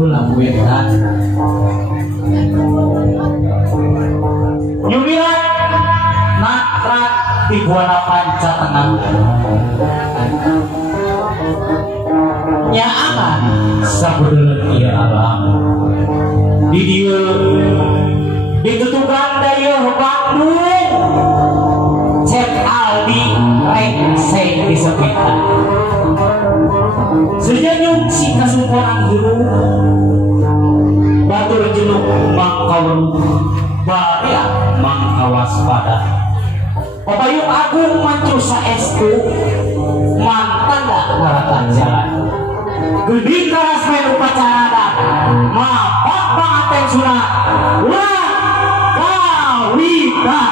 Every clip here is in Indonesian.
ulah buetan nyumiran nakrat di buana panca tenang nya aman sabeuleuh ieu alam di dieu ditutupan dayeuh Bandung cek Aldi rengseng disepitan sejanyung si kasumporan dulu batur jenuk mangkawen baria mangkawaspada Papayung Agung mancu saestu mantan dah ngaratan jalan gede keras main upacara mapak pangaten sunat ulah kawita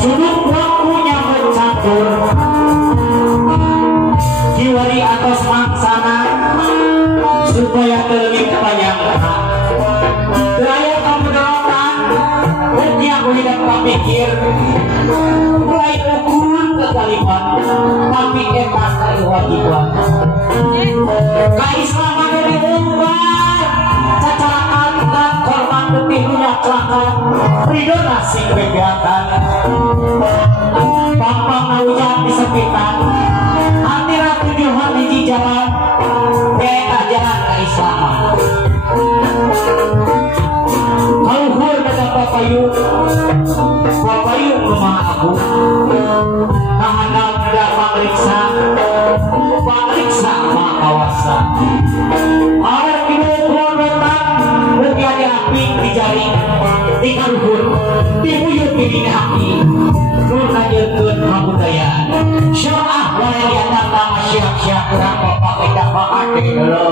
junuk waktunya bercampur kiwari atas maksana supaya terlebih banyak daya kamu dorongkan bukti aku tidak pikir mulai ukur kekalipan tapi emas dari wajiban kaislaman dari umbar cacarakan dan korban lebih lunak celaka ridho nasi kegiatan pampang naunya disepitan antara tujuan di jalan beta jalan keislaman Luhur dengan Papayung rumah aku tahanan tidak pameriksa kawasan awal kini kurang berkali api di jari di kaluhur dibuyut ini api nur lanjutkan kebudayaan syarah mulai diantara nama siap-siap kurang bapak tidak pakai dulu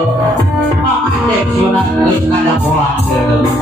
pakai sunat list ada pulang dulu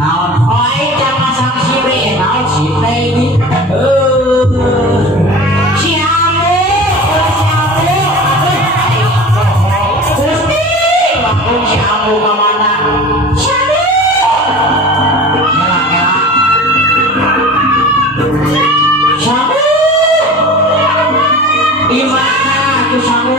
naon oi jam masang sire naon sire ini siamu Gusti waktu siamu kemana siamu siamu di mana tuh siamu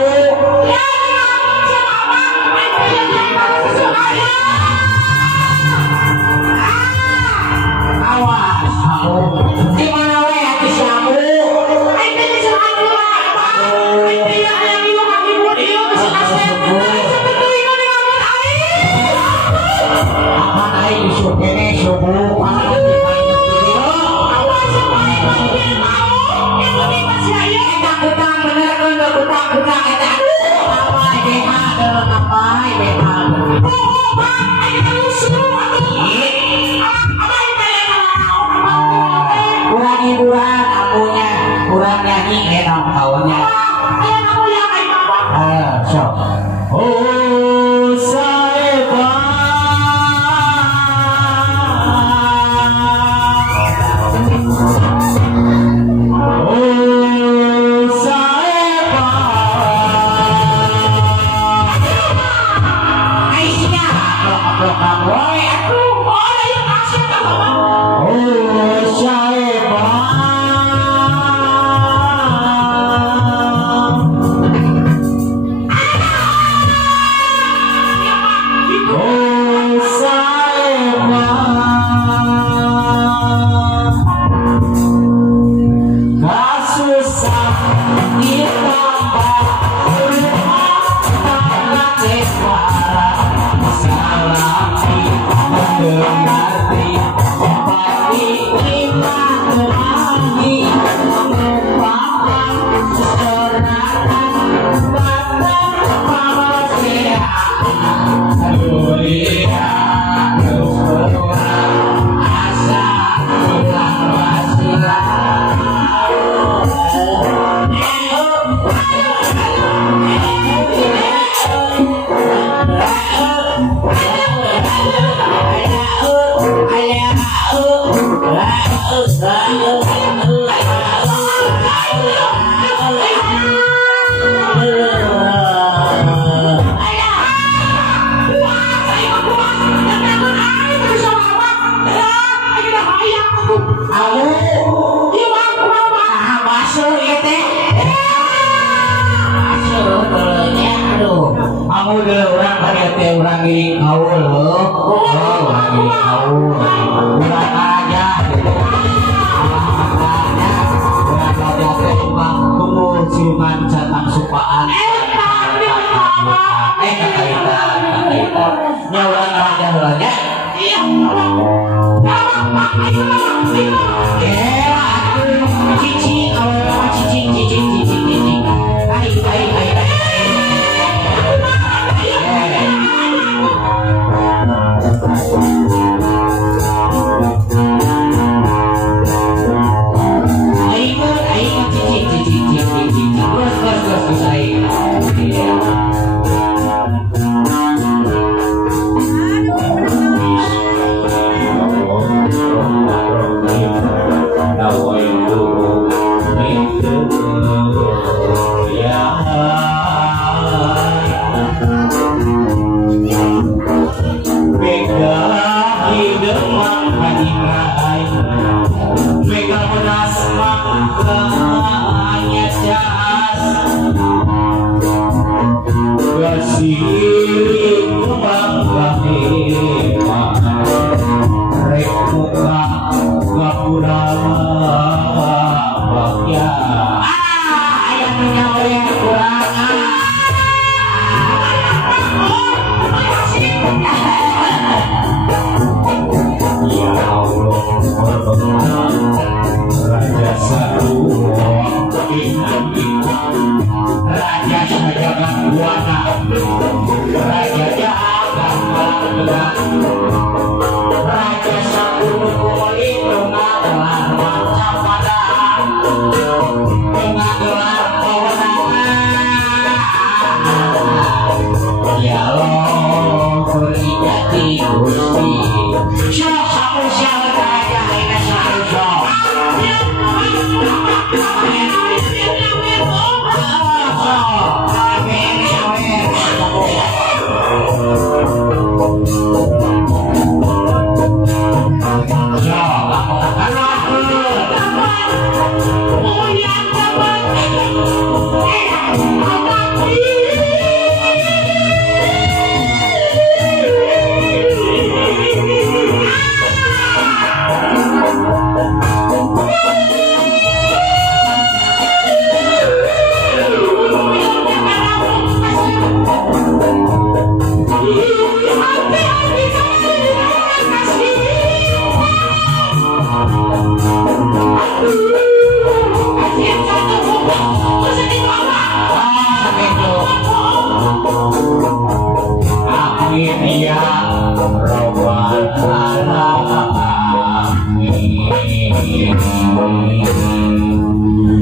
Ya Allah, beri jati Gusti.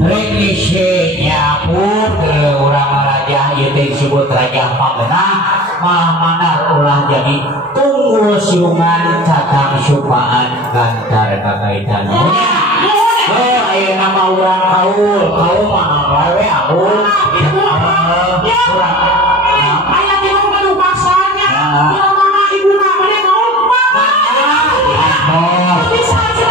Renisnya pun orang raja itu disebut raja Pagenah malah mana ulah jadi tunggul siungan catang supaan gantar kakaitan ayo nama orang kaul mahal wae aul ayah bingung kalau paksanya kalau mama ibu namanya kaul bisa aja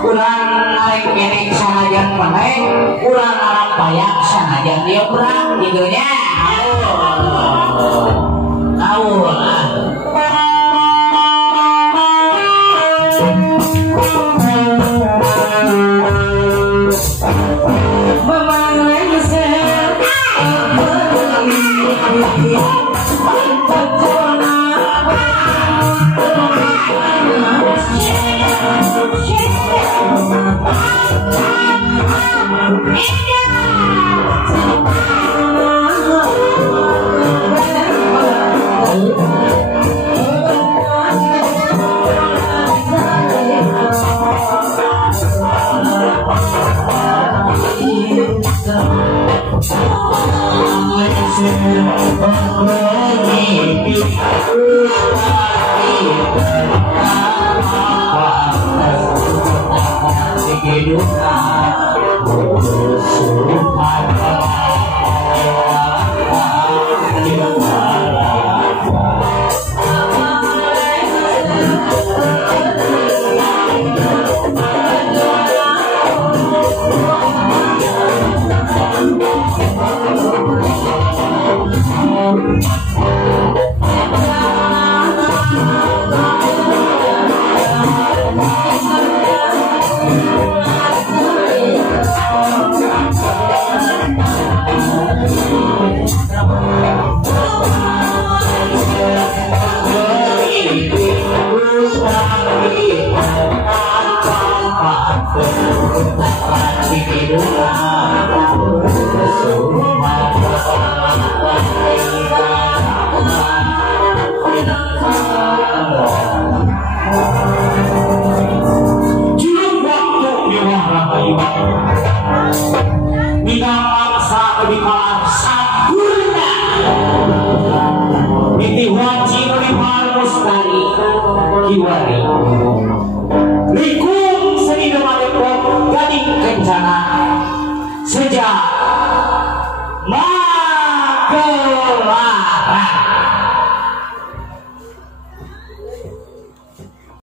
kurang naik kenek sanajan meneng kurang arap payak sanajan dia kurang gitunya tahu Likum seni nama Depok gading kencana sejak